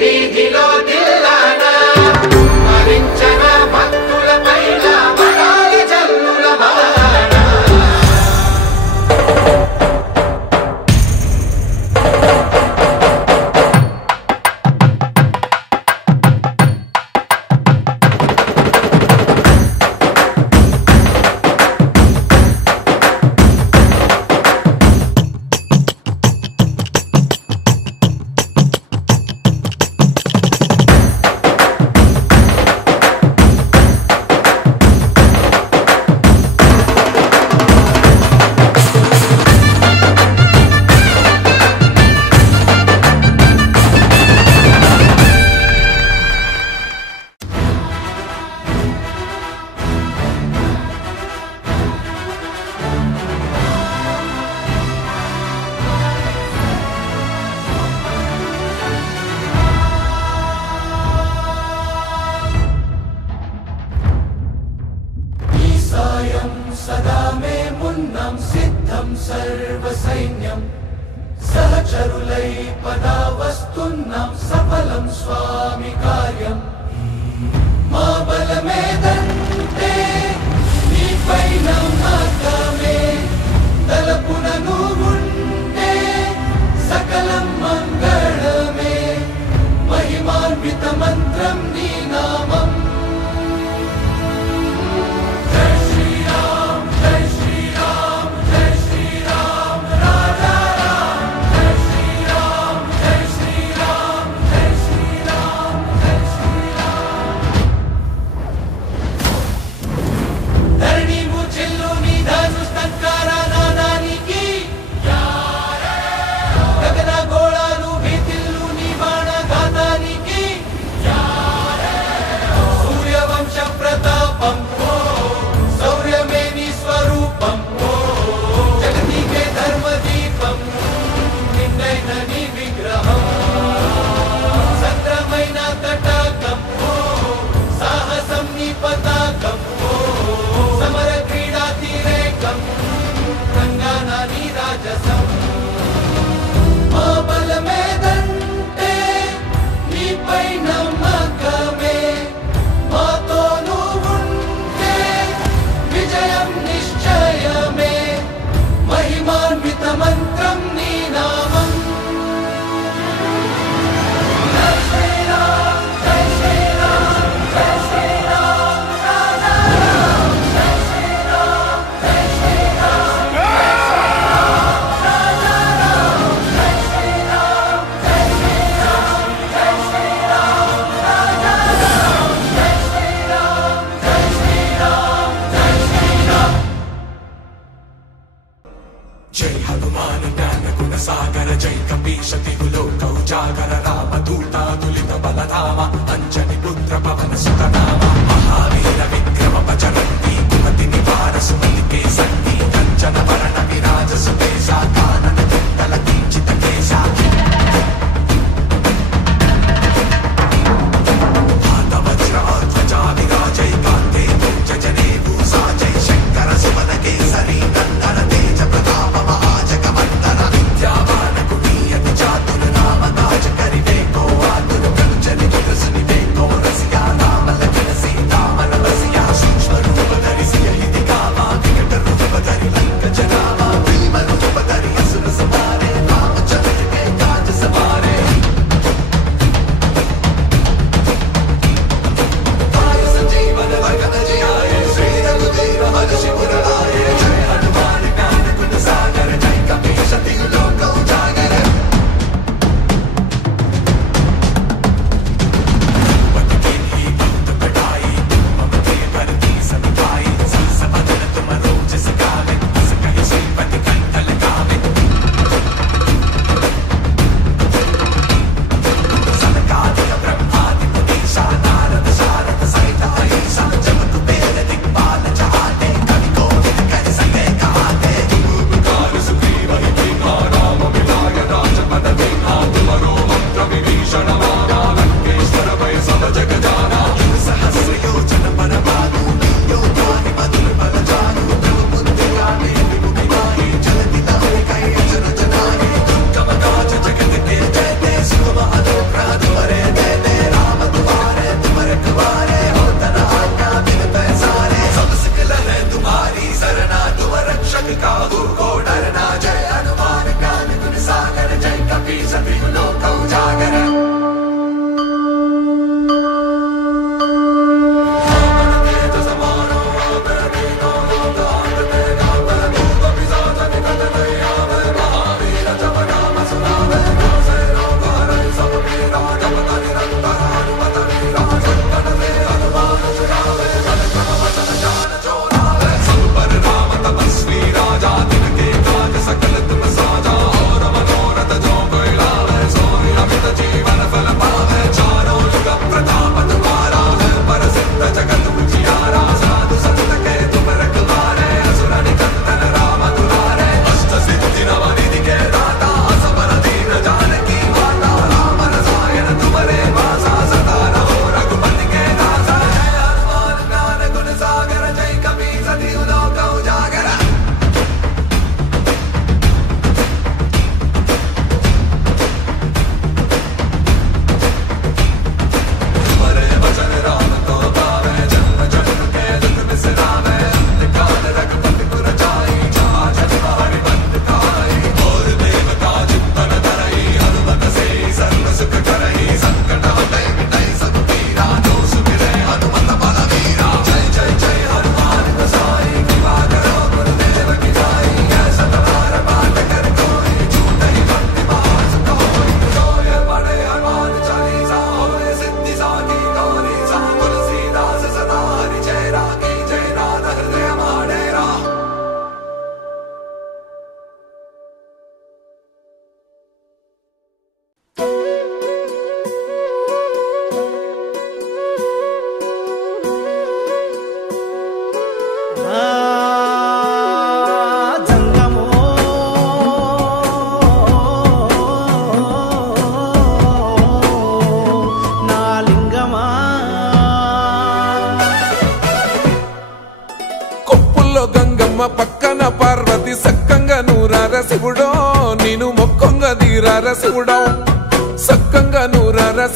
వీధిలో దిల్లానా మరించన భక్తుల పైన మనాల జల్లుల వాన. सदा मे मुन्नं सिद्धं सर्वसैन्यं सहचरुलै पदावस्तुन्नं सफलं स्वामि कार्यं मा बलमेदन्ते नीपैनं मार्गमे तलपुननु मुण्डे सकलं मङ्गलमे महिमान्वितमन्त्रं नी नामम्. గగన గోళాలు భీతిల్లు నీ బాణ గాతానికి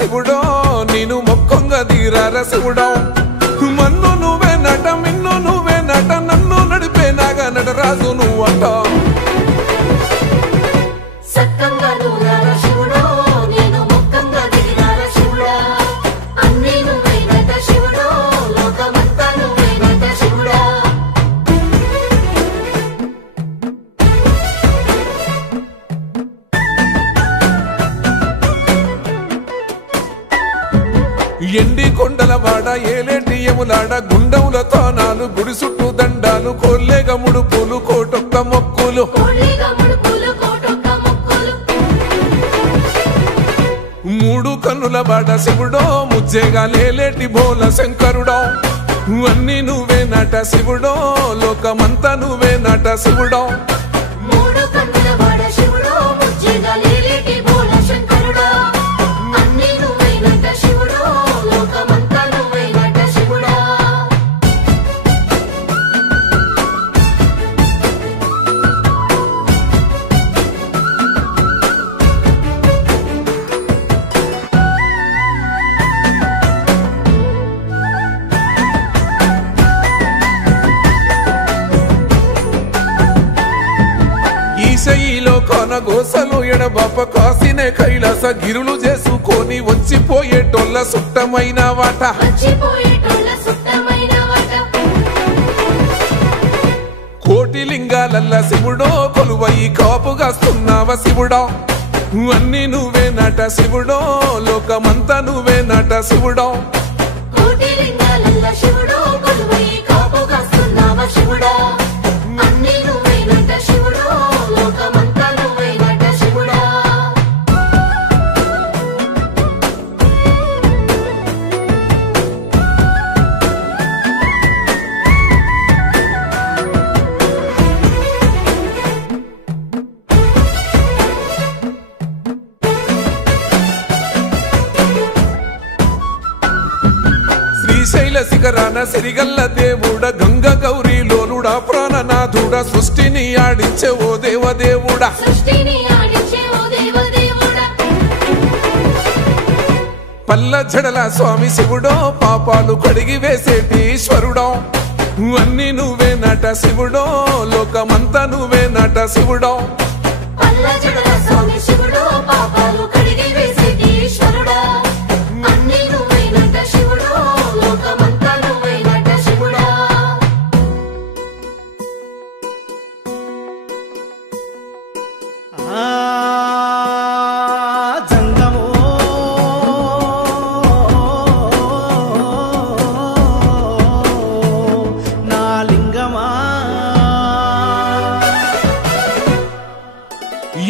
శివుడో నేను మొక్కంగా తీరార శివుడో మన్ను నువ్వే నట మిన్ను నువ్వే నట నన్ను నడిపే నాగా నటరాజు నువ్వంట ఎండి కొండలవాడ ఏలేటి యములాడ గుండములతో నాలు గుడి చుట్టూ దండాలు కొల్లేగ ముడుపులు కోటొక్క మొక్కులు మూడు కన్నుల బాడ శివుడో ముజ్జేగా లేలేటి బోల శంకరుడో అన్ని నువ్వే నట శివుడో లోకమంతా నువ్వే నట శివుడో ఈశయిలో కొన గోసలు ఎడబాప కాసినే కైలాస గిరులు చేసుకొని వచ్చిపోయేటోళ్ళ సుట్టమైన వాట కోటి లింగాలల్ల శివుడో కొలువయి కాపుగాస్తున్నావ శివుడో అన్ని నువ్వే నట శివుడో లోకమంతా నువ్వే నట శివుడో శ్రీశైల శిఖరాన సిరిగల్ల దేవుడ గంగ గౌరీ లోలుడా ప్రాణనాథుడా సృష్టిని ఆడించే ఓ దేవదేవుడా పల్ల జడల స్వామి శివుడో పాపాలు కడిగి వేసేటి ఈశ్వరుడో అన్ని నువ్వే నట శివుడో లోకమంతా నువ్వే నట శివుడో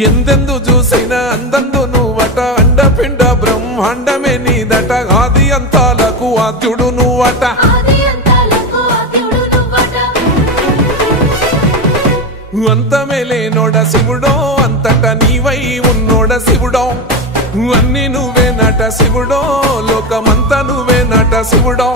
ఎందెందు చూసైనా అందందు నువ్వట అండపిండ బ్రహ్మాండమే నీదట ఆది అంతాలకు ఆద్యుడు నువ్వట అంతమే లేనోడ శివుడో అంతట నీవై ఉన్నోడ శివుడో అన్ని నువ్వే నట శివుడో లోకమంతా నువ్వే నట శివుడో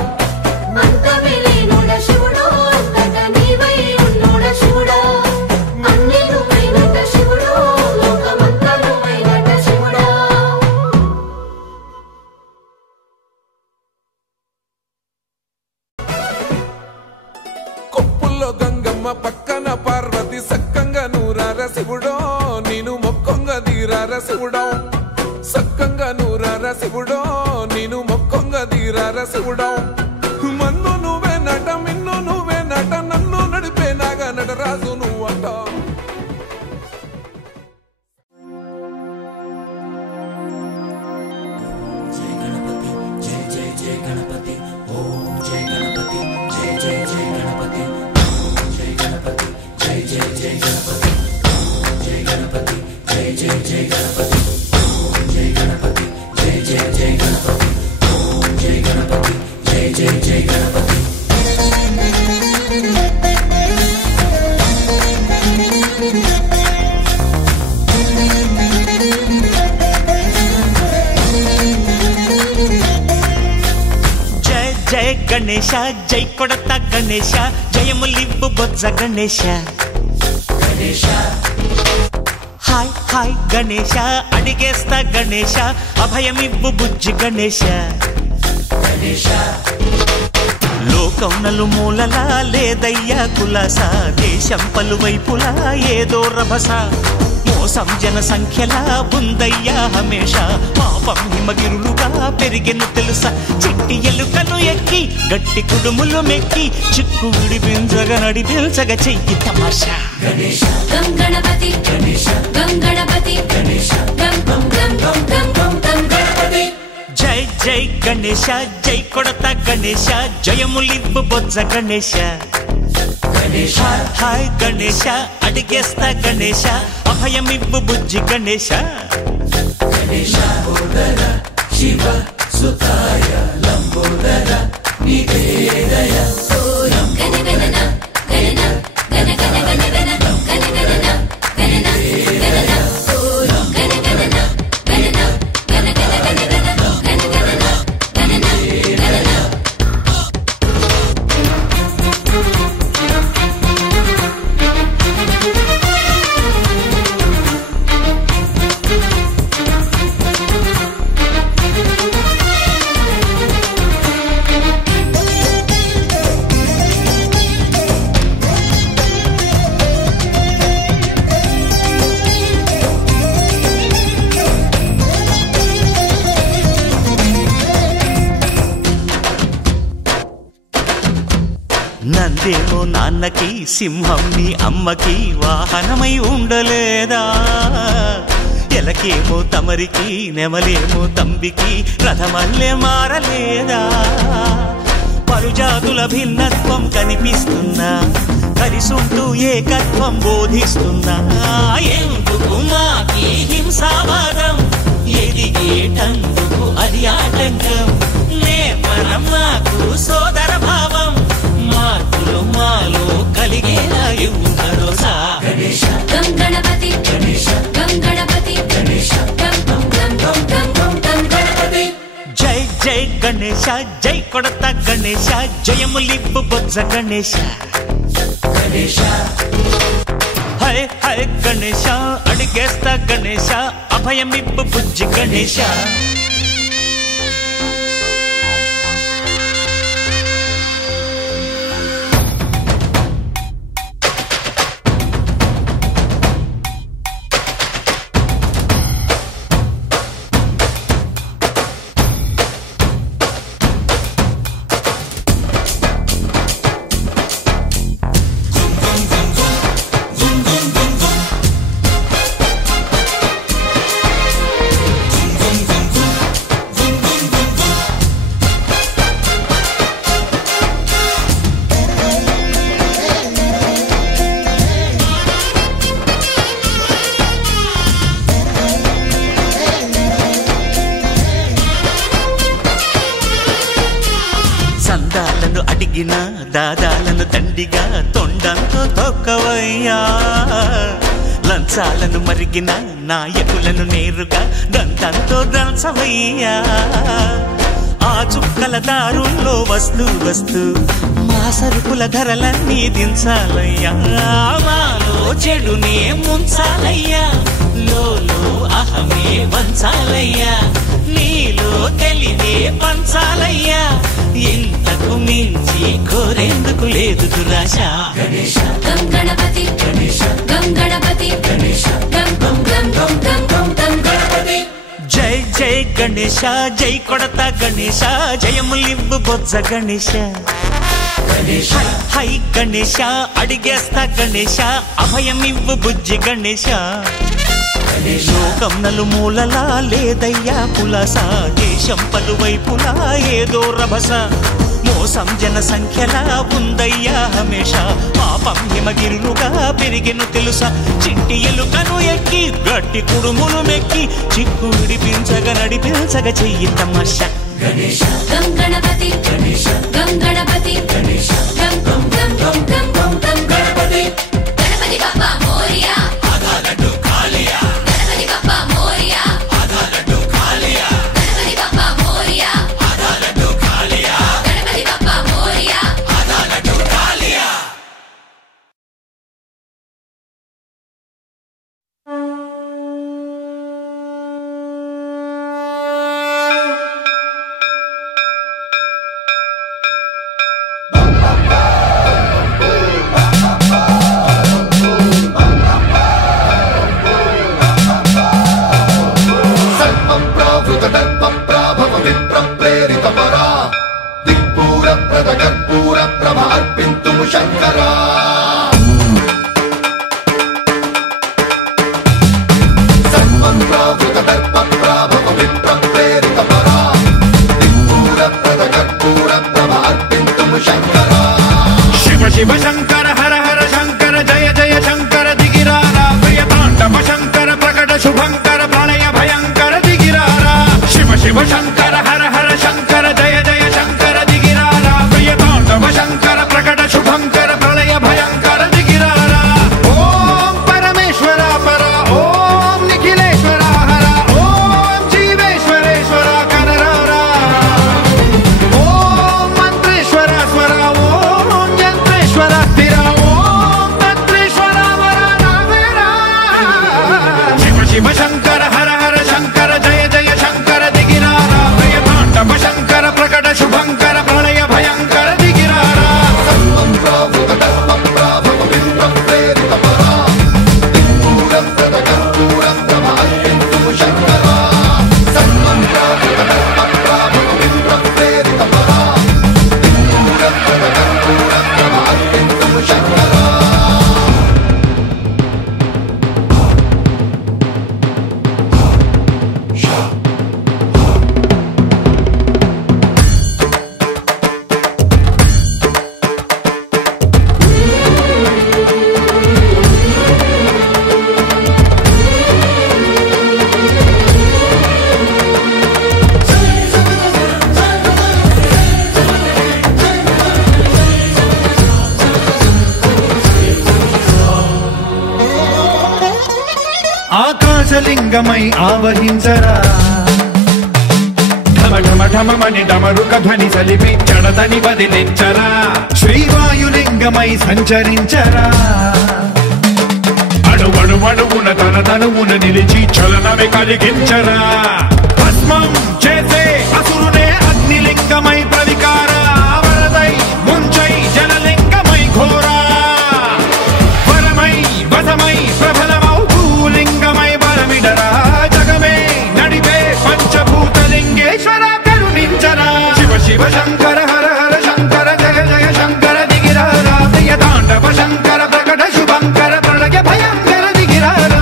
కొప్పుల్లో గంగమ్మ పక్కన పార్వతి సక్కంగా నూరార శివుడో నేను మొక్కంగా తీరార శివుడో సక్కంగా నూరార శివుడో నేను మొక్కంగా తీరార శివుడో మన్ను నువ్వే నట మిన్ను నువ్వే నట నన్ను నడిపే నాగా నటరాజు నువ్వంట జయ గణేశ జై కొడత గణేశ జయములివ్వు బొజ్జ గణేశ హాయ్ హాయ్ గణేశ అడిగేస్తా గణేశ అభయమివ్వు బుజ్జి గణేశ లోకం నలుమూలలా లేదయ్యా కులాస దేశం పలువైపులా ఏదో రభస మోసం జన సంఖ్యలా ఉందయ్యా హమేష పాపం హిమగిరులుగా పెరిగెను తెలుసా చిట్టి ఎలుకలు ఎక్కి గట్టి కుడుములు మెక్కి చిక్కు విడిపించగ నడిపించగ చెయ్యి తమాషా గం గణపతి గం గణపతి గం గం గం గం గం గం గం గణపతి జై జై గణేశ జై కొడతా గణేశ జయములివ్వు బొజ్జ గణేశ హాయ్ గణేశ అడిగేస్తా గణేశ అభయమివ్వు బుజ్జి గణేశ శివ సుతాయ లంబోదర నివేదయ గణ గణన గణన గణ గణ గణ గణ గణ గణన గణన గణన గణ గణన గణన గణ గణ గణ గణ గణ గణన గణన గణన నందేమో నాన్నకి సింహం నీ అమ్మకి వాహనమై ఉండలేదా ఎలకేమో తమరికి నెమలేమో తంబికి రథమల్లే మారలేదా పరుజాతుల భిన్నత్వం కనిపిస్తున్నా కలిసుంటూ ఏకత్వం బోధిస్తున్నా ఎందుకు మాకి హింసావాదం ఎదిగేటందుకు అది ఆటంకం నేర్పరం మాకు సోదర భావం మార్పులు మాలో కలిగేలా ఇవ్వు భరోసా గం గణపతి గం గణపతి గం గం గం గం గం గం గం గణపతి జై జై గణేశ జై కొడతా గణేశ జయములివ్వు బొజ్జ గణేశ హై హై గణేశ అడిగేస్తా గణేశ అభయమివ్వు బుజ్జి గణేశ సందాలను అడిగిన దాదాలను దండిగా తొండంతో తొక్కవయ్యా లంచాలను మరిగిన నాయకులను నేరుగా దంతంతో దంచవయ్యా ఆ చుక్కల దారుల్లో వస్తూ వస్తూ మా సరుకుల ధరలన్నీ దించాలయ్యా మాలో చెడునే ముంచాలయ్యా లోలో అహమే వంచాలయ్యా నీలో తెలివే పంచాలయ్యా ఇంతకు మించి కోరేందుకు లేదు దురాశ గం గణపతి గం గణపతి గం గం గం గం గం గం గం గణపతి జై జై గణేశ జై కొడతా గణేశ జయములివ్వు బొజ్జ గణేశ హై గణేశ అడిగేస్తా గణేశ అభయమివ్వు బుజ్జి గణేశ లోకం నలుమూలలా లేదయ్యా పులస దేశం పలువైపులా ఏదో రభస మోసం జన సంఖ్యలా ఉందయ్యా హమేష పాపం హిమగిరులుగా పెరిగెను తెలుసా చిట్టి ఎలుకను ఎక్కి గట్టి కుడుములు మెక్కి చిక్కు విడిపించగ నడిపించగ చెయ్యి తమాషా గం గణపతి గం గణపతి గం గం గం గం గం గం గం గణపతి గణపతి బప్పా మోరియా ఆధాలడ్డు కాలియా గణపతి బప్పా మోరియా ఆధాలడ్డు కాలియా గణపతి బప్పా మోరియా ఆధాలడ్డు కాలియా గణపతి బప్పా మోరియా ఆధాలడ్డు కాలియా లింగమై ఆవహించరా ఢమఢమఢమని డమరుక ధ్వని సలిపి జడదని వదిలించరా శ్రీవాయులింగమై సంచరించరా అణువణువున తన తనువున నిలిచి చలనమే కలిగించరా భస్మం చేసే అసురునే అగ్నిలింగమై ప్రవికార వరదై ముంచై జలలింగమై ఘోరా వరమై వసమై ప్రబలమౌ భూలింగమై బలమిడరా జగమే నడిపే పంచభూతలింగేశ్వర కరుణించరా శివ శివ శంకర హర హర శంకర జయ జయ శంకర దిగిరారా ప్రియ తాండవ శంకర ప్రకట శుభంకర ప్రళయ భయంకర దిగిరారా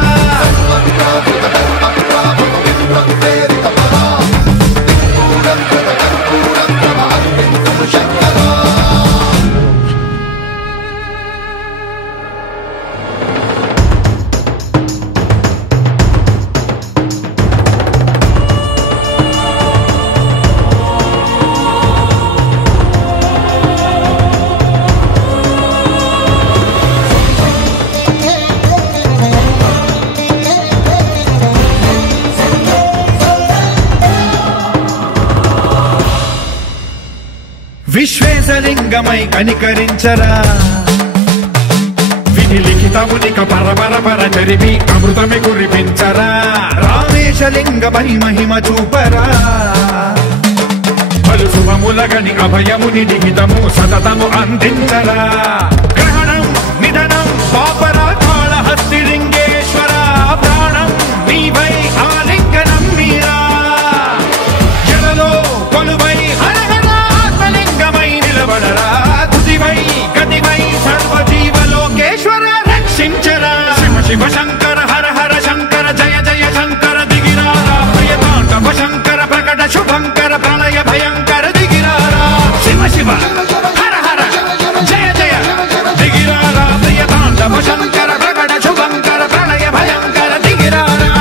విశ్వేశలింగమై కనికరించరా విధి లిఖితమునిక పరపర జరిపి అమృతమి కురిపించరా రామేశలింగమై మహిమ చూపరా పలు శుభములగని అభయముని లిఖితము సతతము అందించరా గ్రహణం నిధనం పాపరా కాళహస్తి లింగేశ్వర ప్రాణం నీవై ఆలింగనం మీరా జలలో కొలువై తుదివై గతివై సర్వజీవలోకేశ్వర రక్షించరా శివ శివ శంకర హర హర శంకర జయ జయ శంకర దిగిరారా ప్రియ తాండవ శంకర ప్రకట శుభంకర ప్రళయ భయంకర దిగిరారా శివ శివ హర హర జయ జయ దిగిరారా ప్రియ తాండవ శంకర ప్రకట శుభంకర ప్రళయ భయంకర దిగిరారా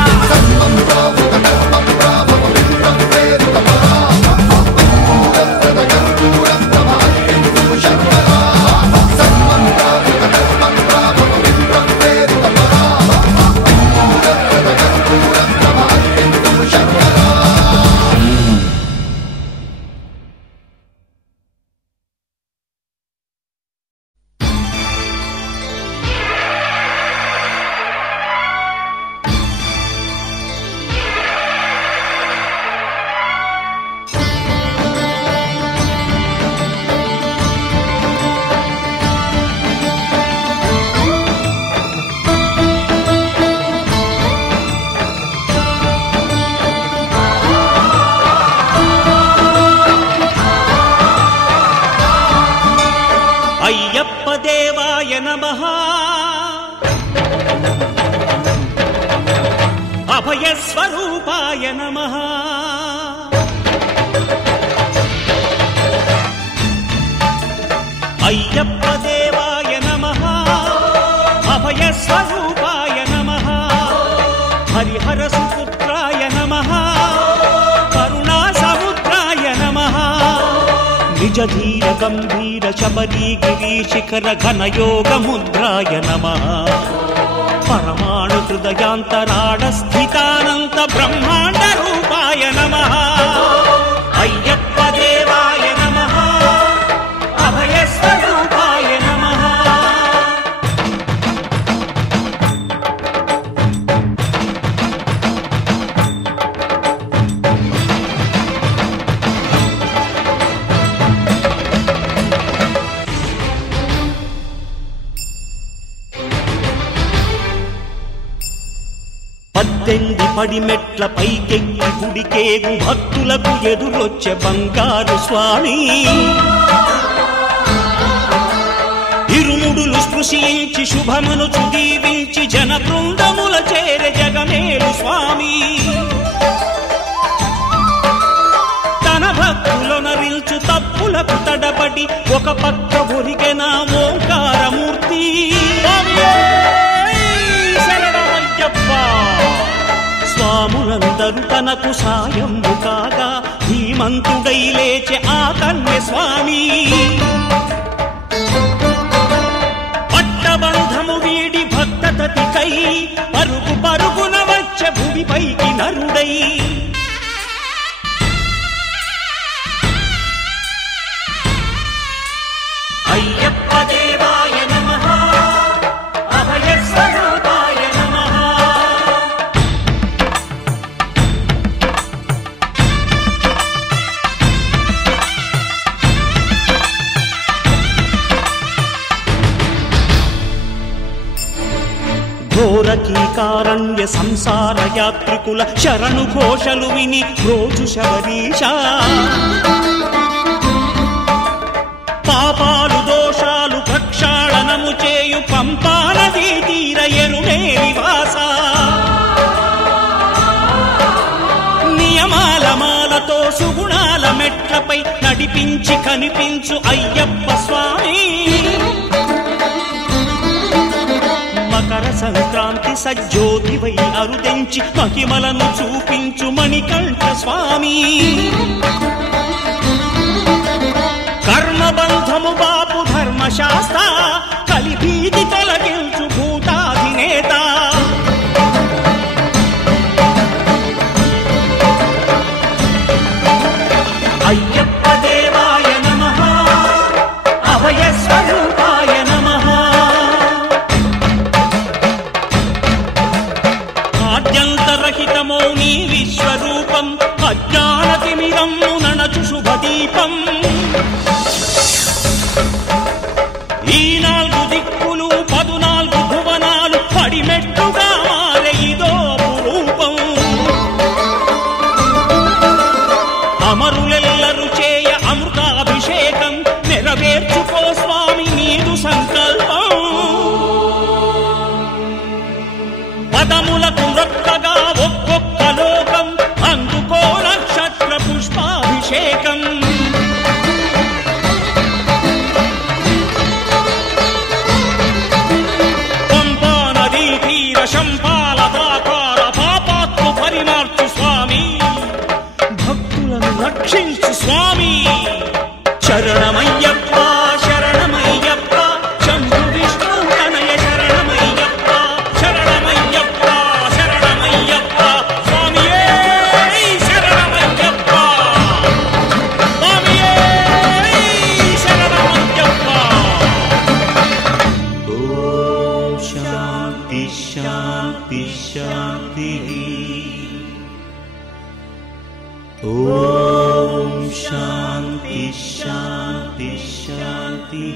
అయ్యప్ప దేవాయ నమః అభయ స్వరూపాయ నమః అయ్యప్ప దేవాయ నమః అభయ స్వరూపాయ నమః హరిహర సుపుత్రాయ నమః కరుణా సముద్రాయ నమః నిజ ధీర గంభీర శబరీ గిరి శిఖర ఘన యోగ ముద్రాయ నమః పరమాణు హృదయాంతరాడ స్థితానంత బ్రహ్మాండ రూపాయ నమః అయ్యప్ప దేవాయ నమః అభయ స్వరూపాయ నమః పద్దెంది పడిమెట్ల పైకెక్కి గుడికేగు భక్తులకు ఎదురొచ్చే బంగారు స్వామి ఇరుముడులు స్పృశించి శుభమును దీవించి జన బృందముల చేరే జగమేలు స్వామి తన భక్తులనరిల్చు తప్పులకు తడబడి ఒక పక్క ఒరిగెన ఓంకారమూర్తి స్వాములందరూ తనకు సాయము కాగా ధీమంతుడై లేచే ఆ కన్య స్వామి పట్టబంధము వీడి భక్తతతికై పరుగు పరుగున వచ్చి వచ్చే భూమిపైకి నరుడై. అయ్యప్ప దేవాయ నమః అభయ స్వరూపాయ నమః. ఘోరకీకారణ్య సంసార యాత్రికుల శరణు ఘోషలు విని రోజు శబరీష. పాపాలు దోషాలు ప్రక్షాళనము చేయు పంపా నదీ తీర ఎరుమే నివాస. నియమాల మాలతో సుగుణాల మెట్లపై నడిపించి కనిపించు అయ్యప్ప స్వామి. మకర సంక్రాంతి సజ్జోతివై అరుదెంచి మహిమలను చూపించు మణికంఠ స్వామి. కర్మబంధము బాపు ధర్మశాస్త్ర కలిభీతి తొలగించు భూతాధినేత. అయ్యప్ప దేవాయ నమః అభయ స్వరూపాయ నమః. ఆద్యంతరహితమో నీ విశ్వరూపం అజ్ఞానతిమిరమ్ము నణచు శుభదీపం. ఈ 4 దిక్కులు 14 భువనాలు పడిమెట్టుగా మారే ఇదో అపురూపం. అమరులెల్లరు చేయ అమృతాభిషేకం నెరవేర్చుకో స్వామి నీదు సంకల్పం. పదములకు రొక్కగా ఒక్కొక్క లోకం అందుకో నక్షత్ర పుష్పాభిషేకం. పంపా నదీ తీర శంపాల దాకార పాపాత్ము పరిమార్చు స్వామి. భక్తులను రక్షించు స్వామి. శరణమయ్యప్ప శరణమయ్యప్ప శంభు విష్ణు తనయ శరణమయ్యప్ప. శరణమయ్యప్ప శరణమయ్యప్ప స్వామియే శరణమయ్యప్ప. స్వామియే శరణమయ్యప్ప. ఓం శాంతి శాంతి శాంతి. ఓం శాంతి శాంతి శాంతి.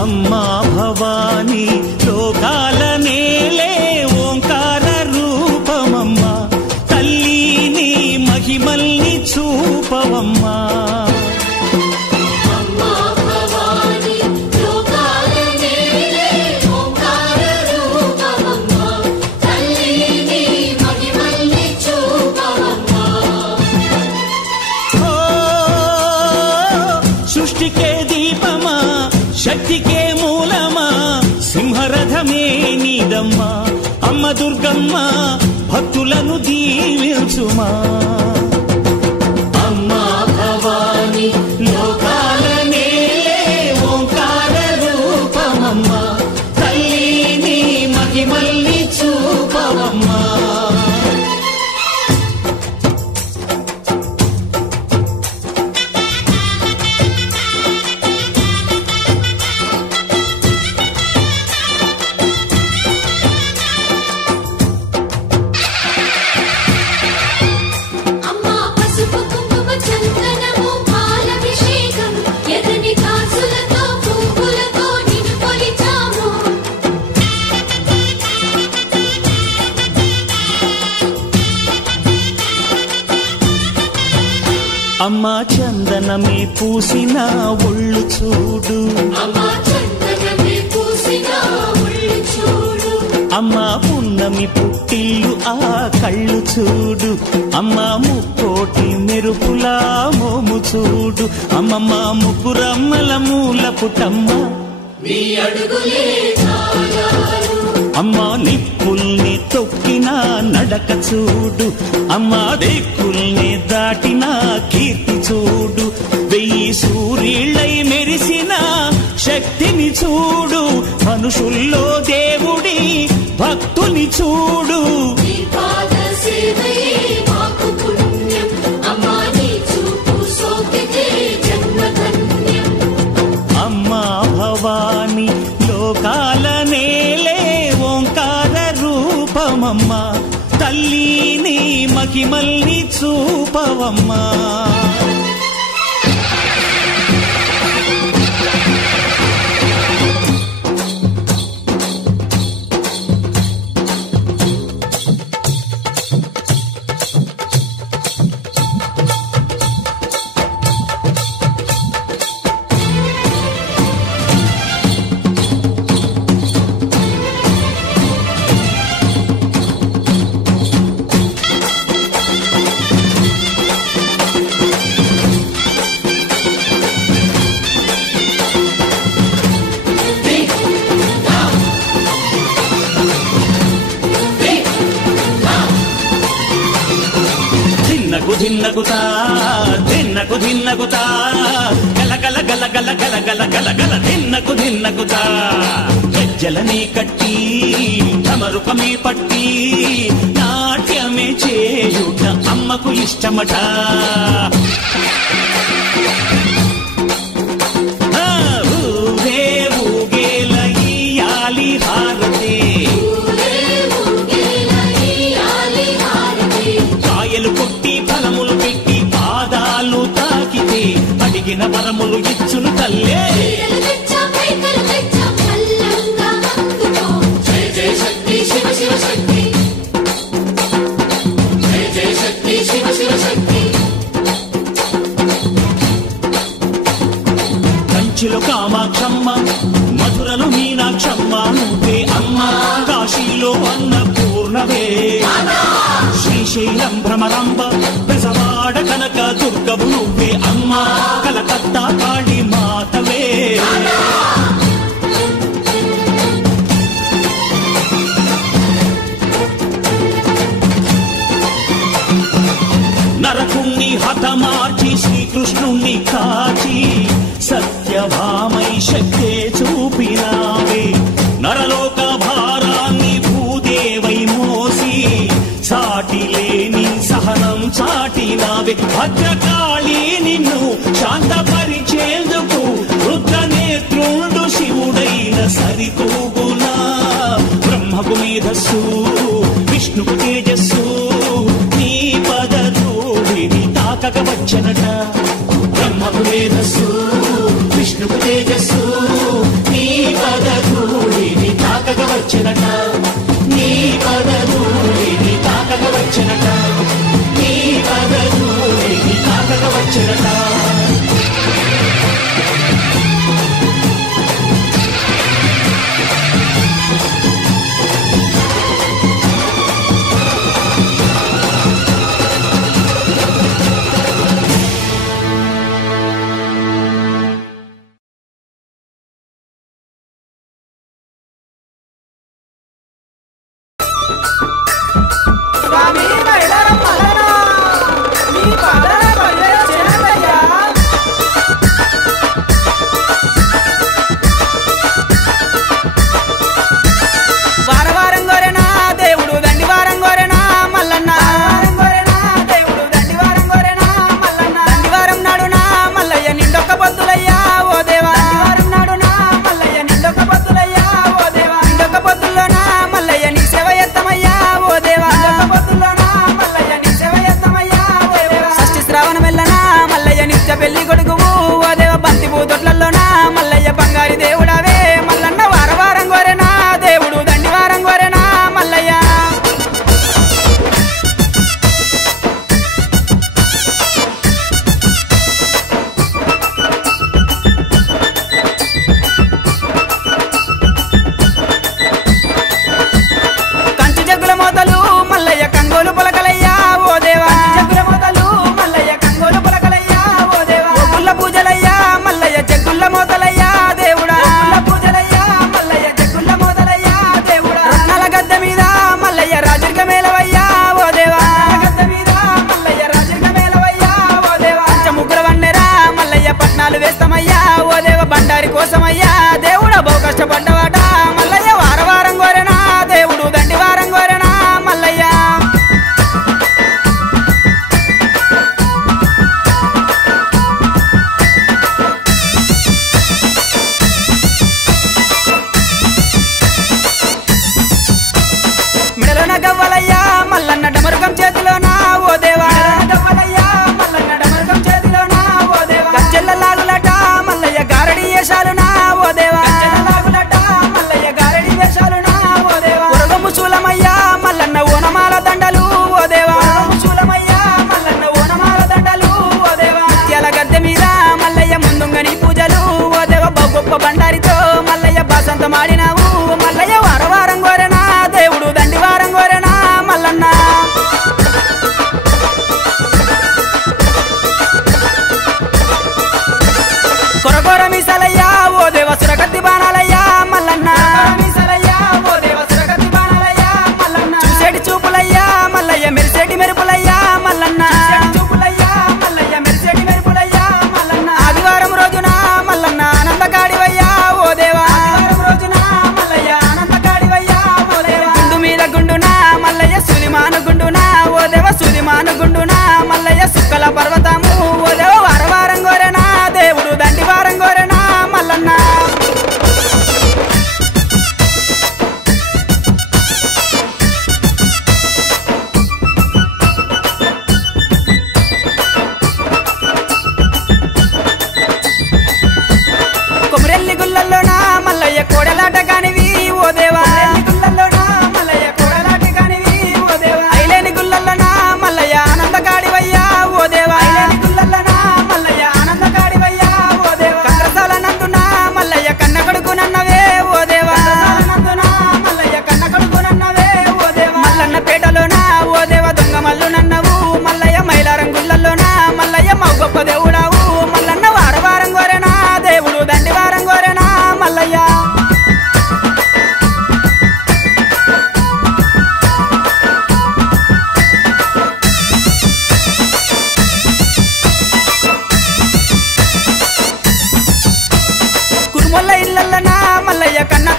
అమ్మా భవానీ లోకాల నేలే ఓంకార రూపమమ్మా. తల్లి నీ మహిమల్ని చూపవమ్మా. సృష్టికే దీపమా శక్తికే మూలమా సింహరథమే నీదమ్మా. అమ్మ దుర్గమ్మ భక్తులను దీవించుమా. అమ్మా భవానీ లోకాల నేలే ఓంకార రూపమమ్మా. తల్లి నీ మహిమల్ని చూపవమ్మా. అమ్మ చందనమే పూసిన ఒళ్ళు చూడు అమ్మా చందనమే పూసిన ఒళ్ళు చూడు అమ్మా పున్నమి పుట్టిల్లు ఆ కళ్ళు చూడు అమ్మా ముక్కోటి మెరుపులా మోము చూడు అమ్మమ్మ ముగ్గురమ్మల మూల పుటమ్మ నీ అడుగులే చాలాలు అమ్మా నిప్పుల్ని తొక్కిన నడక చూడు అమ్మా దిక్కుల్ని దాటిన కీర్తి చూడు 1000 సూర్యుళ్ళై మెరిసిన శక్తిని చూడు మనుషుల్లో దేవుడి భక్తుని చూడు నీ పాద సేవయే మాకు పుణ్యం అమ్మా నీ చూపు సోకితే జన్మధన్యం అమ్మా భవాని లోకాల నేలే ఓంకార రూపమమ్మా తల్లిని మహిమల్ని చూపవమ్మా ధిన్నగుతా ధిన్నగుతా గల గల గల గల గల గల గల గల ధిన్నగుతా గజ్జలని కట్టి ధమరుకమే పట్టి నాట్యమే చేయుట అమ్మకు ఇష్టమట ఊరే ఊగేల ఇయ్యాలి హారతి కాయలు కొట్టి ఫలములు పెట్టి పాదాలు తాకితే అడిగిన వరములు ఇచ్చును తల్లే జయ జయ శక్తి శివ శివ శక్తి జయ జయ శక్తి శివ శివ శక్తి కంచిలో కామాక్షమ్మ మధురలు మీనాక్షమ్మ నువ్వే అమ్మ కాశీలో అన్నపూర్ణవే శ్రీశైలం భ్రమరాంబ బెజవాడ కనక దుర్గవు నువ్వే అమ్మ కలకత్తా కాళీ మాతవే నరకుణ్ణి హతమార్చి శ్రీకృష్ణుణ్ణి కాచి సత్యభామై శక్తే చూపినావే నరలోక భారాన్ని భూదేవై మోసి సాటి లేని సహనం చాటినావే భద్రకాళి నిన్ను శాంతపరిచేందుకు రుద్రనేత్రుండు శివుడైన సరితూగునా బ్రహ్మకు మేధస్సు విష్ణుకు తేజస్సు నీ పదధూళిని తాకక వచ్చనట బ్రహ్మకు మేధస్సు విష్ణుకు తేజస్సు నీ పదధూళిని తాకక వచ్చనట నీ పదధూళిని తాకక వచ్చనట నీ పదధూళిని తాకక వచ్చనట స్వామి మైలారం మల్లన నీ పాదన పల్లె చేరయ్యా వారం గోరెనా దేవుడు దండి వారం గోరెనా మల్లన్న దేవుడు దండి వారం గోరెనా మల్లన్న దండి వారం నాడునా మల్లయ్య నిండొక్క పొద్దులయ్యా ఓ దేవా వారం నాడునా మల్లయ్య నిండొక్క పొద్దులయ్యా ఓ దేవా నిండొక్క పొద్దుల్లోనా మల్లయ్య నీ సేవ ఎత్తమయ్యా ఓ దేవా నిండొక్క పొద్దుల్లోనా మల్లయ్య నీ సేవ ఎత్తమయ్యా ఓ దేవా షష్ఠి శ్రావణం వెళ్ళనా మల్లయ్య నిత్య పెళ్లి కొడుకువు ఓ దేవ బంతి పూతొట్లలోనా మల్లయ్య బంగారి దేవుడవే మల్లన్న వారం గోరెనా దేవుడు దండి వారం గోరెనా మల్లయ్య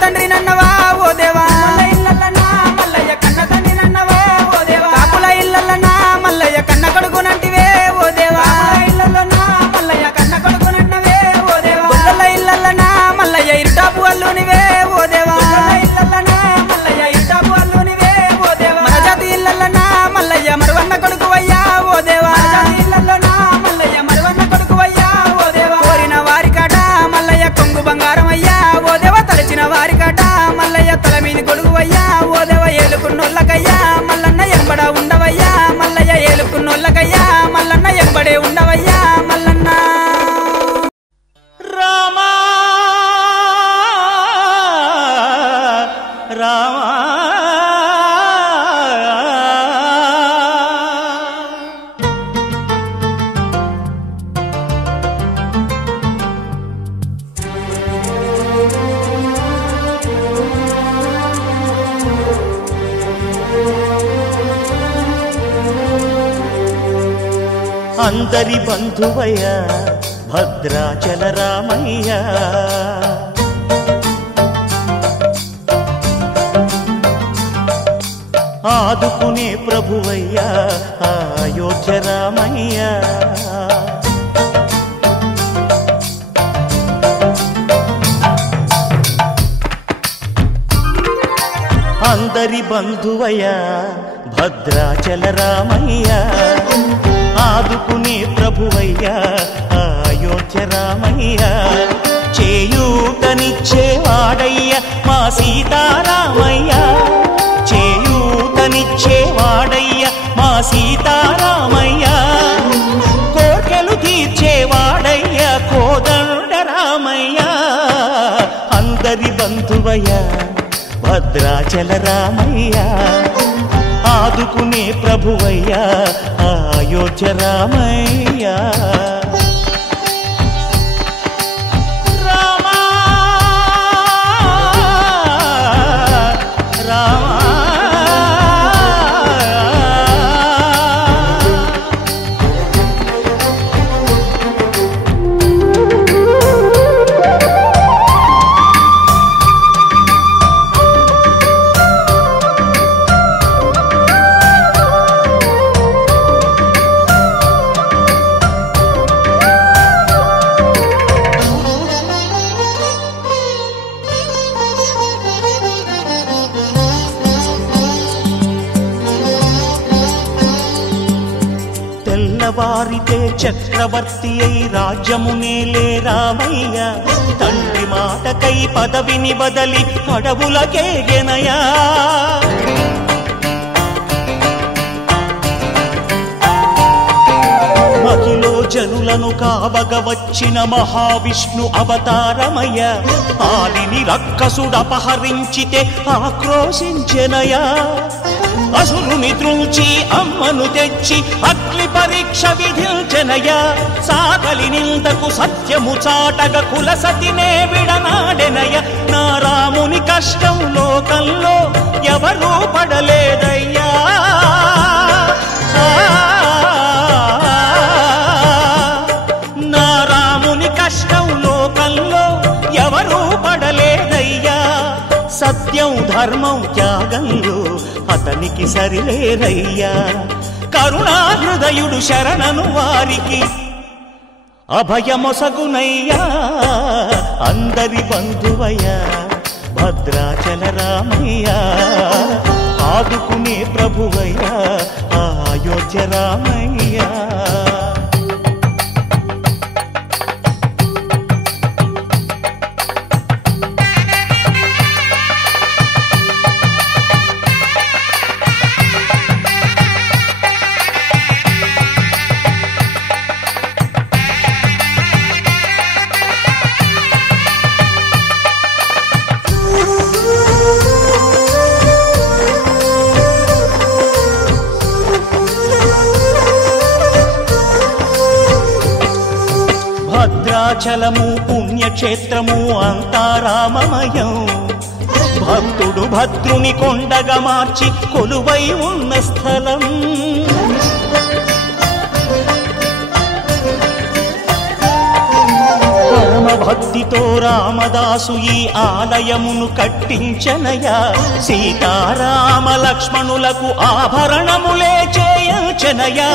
తండ్రి నన్నవా ఓ దేవా ఇల్లల్లనా మల్లయ్య కన్న తండ్రి నన్నవా ఓ దేవా కాపుల ఇల్లల్లనా మల్లయ్య కన్న కొడుకునంటివే ఓ దేవా ఇల్లల్లనా మల్లయ్య కన్న కొడుకునంటివే ఓ దేవా గొల్లల ఇల్లల్లనా మల్లయ్య ఇరుటాపు అల్లునివే ఓ దేవా ఇల్లల్లనా మల్లయ్య ఇరుటాపు అల్లునివే ఓ దేవా మన జాతి ఇల్లల్లనా మల్లయ్య మరువన్న కొడుకువయ్యా ఓ దేవా ఇల్లల్లనా మల్లయ్య మరువన్న కొడుకువయ్యా ఓ దేవా కోరిన వారి కాట మల్లయ్య కొంగు బంగారం అయ్యా ఓ దేవ తలచిన వారి కాట మల్లయ్య తల మీని కొడుకువయ్యా ఓ దేవ ఏలుకున్నోళ్ళకయ్యా మల్లన్న ఎంబడ ఉండవయ్యా మల్లయ్య ఏలుకున్నోళ్ళకయ్యా మల్లన్న ఎంబడే ఉండవయ్యా మల్లన్న రామా రామా అందరి బంధువయ్య భద్రాచల రామయ్య ఆదుకునే ప్రభువయ్య అయోధ్య రామయ్య అందరి బంధువయ్య భద్రాచల రామయ్య ఆదుకునే ప్రభువయ్య అయోధ్య రామయ్య చేయూతనిచ్చేవాడయ్య మా సీతారామయ్య చేయూతనిచ్చేవాడయ్య మా సీతారామయ్య కోర్కెలు తీర్చేవాడయ్య కోదండ రామయ్య అందరి బంధువయ్య భద్రాచల రామయ్య ఆదుకునే ప్రభువయ్య అయోధ్య రామయ్య రామా రామా తెల్లవారితే చక్రవర్తి అయి రాజ్యమునేలే రామయ్య తండ్రి మాటకై పదవిని బదలి అడవులకేగెనయా మహిలో జనులను కావగ వచ్చిన మహావిష్ణు అవతారమయ్య ఆలిని రక్కసుడపహరించితే ఆక్రోశించెనయా అసురుని త్రుంచి అమ్మను తెచ్చి అగ్ని పరీక్ష విధించెనయా సాగలి నిందకు సత్యము చాటగ కుల సతినే విడనాడెనయ నా రాముని కష్టం లోకంలో ఎవరూ పడలేదయ్యా నా రాముని కష్టం లోకంలో ఎవరూ పడలేదయ్యా సత్యం ధర్మం త్యాగంలో అతనికి సరిలేరయ్యా కరుణా హృదయుడు శరణను వారికి అభయమొసగునయ్యా అందరి బంధువయ్య భద్రాచల రామయ్య ఆదుకునే ప్రభువయ్య అయోధ్య రామయ్య భద్రాచలము పుణ్యక్షేత్రము అంతా రామమయం భక్తుడు భద్రుని కొండగా మార్చి కొలువై ఉన్న స్థలం పరమ భక్తితో రామదాసు ఈ ఆలయమును కట్టించనయా. సీతారామ లక్ష్మణులకు ఆభరణములే చేయించనయా.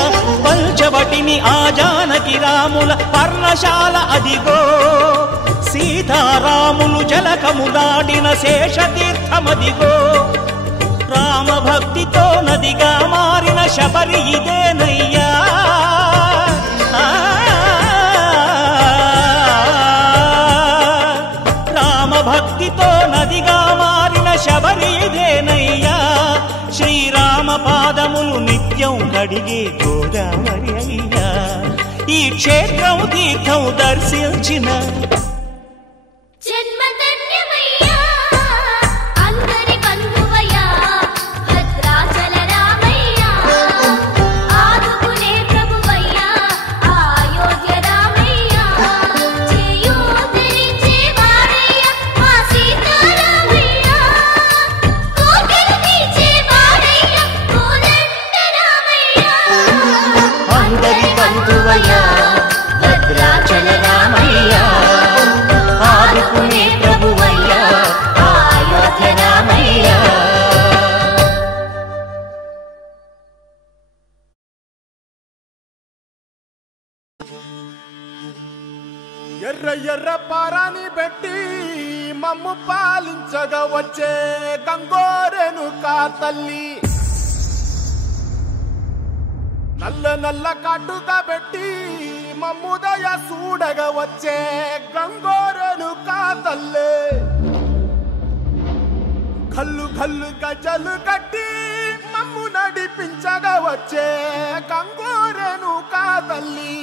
పంచవటిని ఆ జానకి రాముల పర్ణశాల అదిగో. సీతారాములు జలకములాడిన శేషతీర్థమదిగో. రామభక్తితో నదిగా మారిన శబరి ఇదేనయ్యా. రామభక్తితో నదిగా మారిన శబరి ఇదేనయ్యా. శ్రీరామ పాదములు నిత్యం కడిగే గోదావరి అయ్యా. ఈ క్షేత్రం తీర్థం దర్శించిన భద్రాచల రామయ్య, ఆదుకునే ప్రభువయ్య, అయోధ్య రామయ్య. ఎర్ర ఎర్ర పారాని పెట్టి మమ్ము పాలించగా వచ్చే గంగోరెను కా తల్లి, నల్ల నల్ల కాటుగా పెట్టి మమ్ముదయ చూడగా వచ్చే గంగోరెను కా తల్లే. కల్లు కల్లు గజలు కట్టి మమ్ము నడిపించగా వచ్చే గంగోరెను కా తల్లి.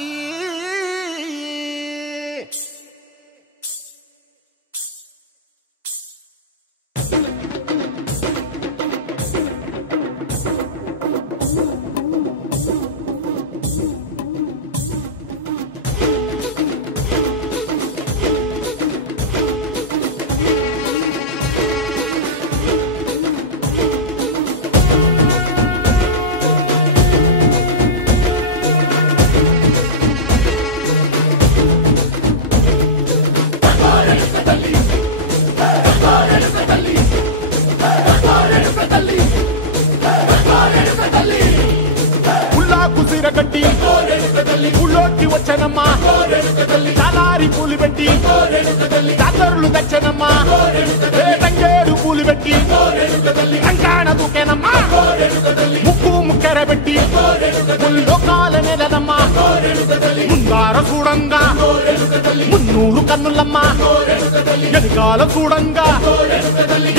కుసిరగట్టి ఊళ్ళోకి వచ్చనమ్మా, చాలారి పూలు పెట్టి జాతరులు తెచ్చనమ్మా, తంగేరు పూలు పెట్టి కంకాణ దూకేనమ్మా, ముక్కు ముక్కెర పెట్టి ముల్లోకాల నెలనమ్మా, ముందార చూడంగా మున్నూరు కన్నులమ్మా, ఎనకాల చూడంగా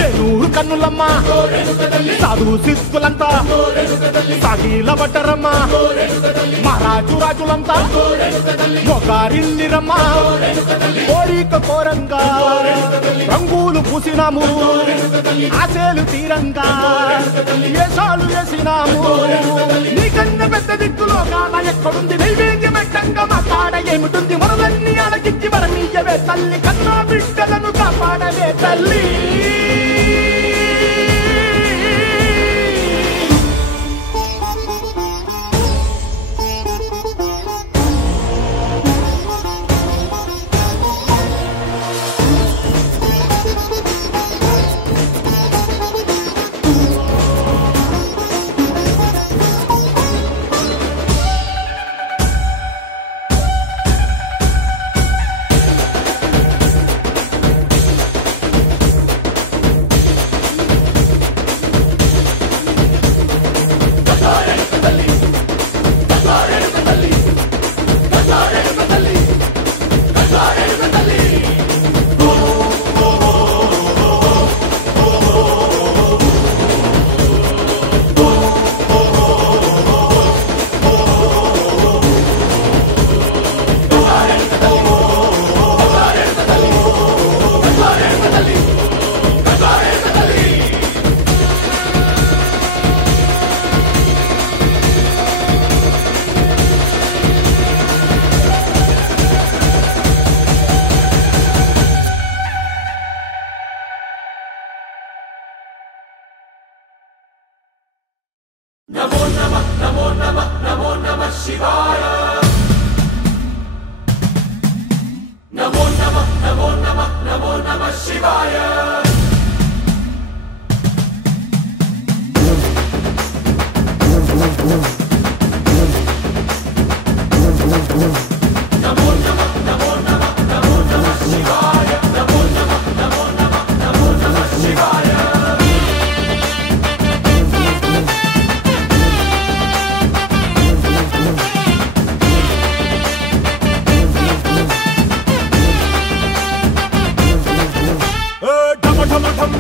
ఏనూరు కన్నులమ్మా, సాధు సిద్ధులంతా సాగిల బట్టరమ్మా, మహారాజు రాజులంతా మొగారిల్లిరమ్మా, కోరిక కోరంగా రంగులు పూసినాము, ఆశలు తీరంగా ఏషాలు వేసినాము. నీకన్నా పెద్ద దిక్కులో కాన ఎక్కడుంది, నైవేద్యం ఎట్టంగా మా కాడ ఏమిటుంది, మనలన్నీ అలకించి మరణీయవే తల్లి, కన్నా బిడ్డలను కాపాడవే తల్లి.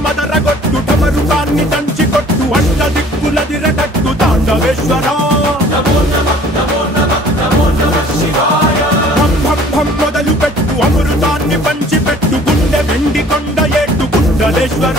మదరగొట్టు ఢమరుకాన్ని దంచి కొట్టు అంట దిక్కులదిరగట్టు తాండవేశ్వర భం మొదలు పెట్టు అమృతాన్ని పంచి పెట్టు గుండె వెండి కొండ ఏట్టు గుండలేశ్వర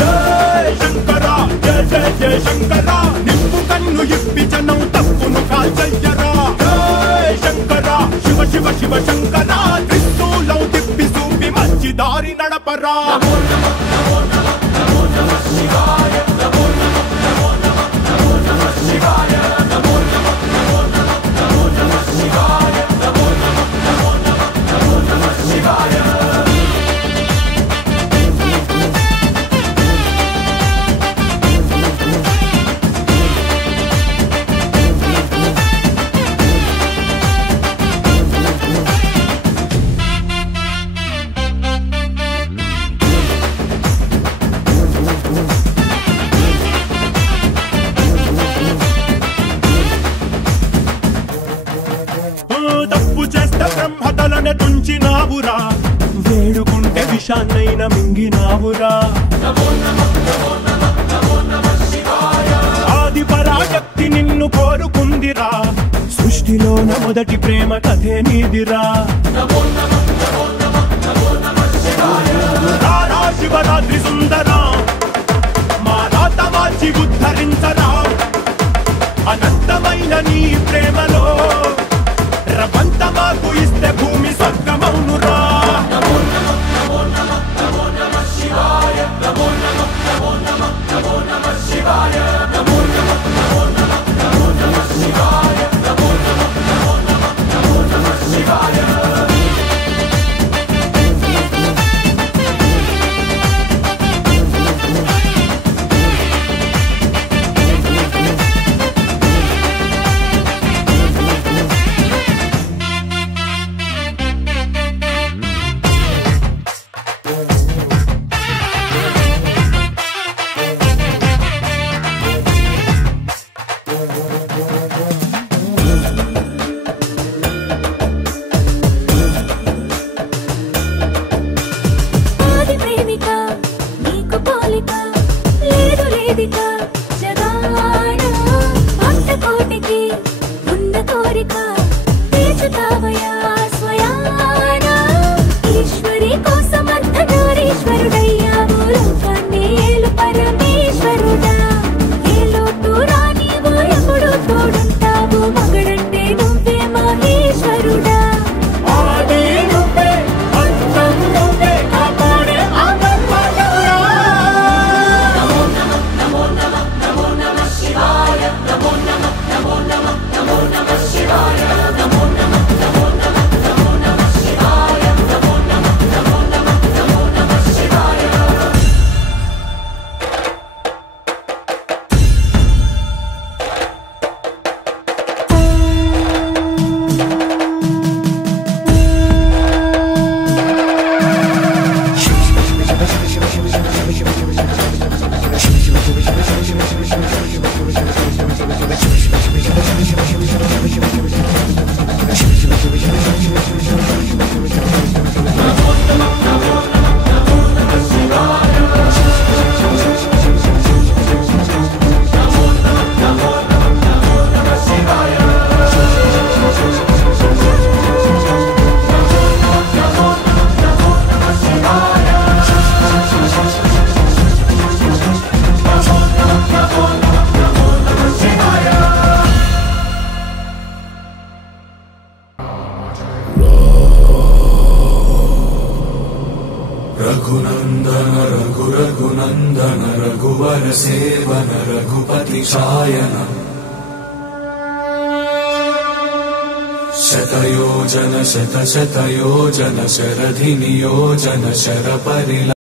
జయ శంకర జయ జయ జయ శంకర నిప్పు కన్ను ఇప్పి జనం తప్పును కాల్చయ్యరా జయ శంకర శివ శివ శివ శంకర త్రిశూలం తిప్పి చూపి మంచి దారి నడపరా బ్రహ్మతలనే తుంచినావురా వేడుకుంటే విషాన్నైన మింగినావురా ఆది పరాశక్తి నిన్ను కోరుకుందిరా సృష్టిలోన మొదటి ప్రేమ కథే నీదిరా శివరాత్రి సుందరా మా రాత మార్చి ఉద్ధరించరా అనంతమైన నీ ప్రేమలో రవంత మాకు ఇస్తే భూమి స్వర్గమౌనురా रघुनंदन रघु रघुनंदन रघुवर सेवन रघुपति छायन శతయోజన శతశతయోజన శరధి నియోజన శరపరిల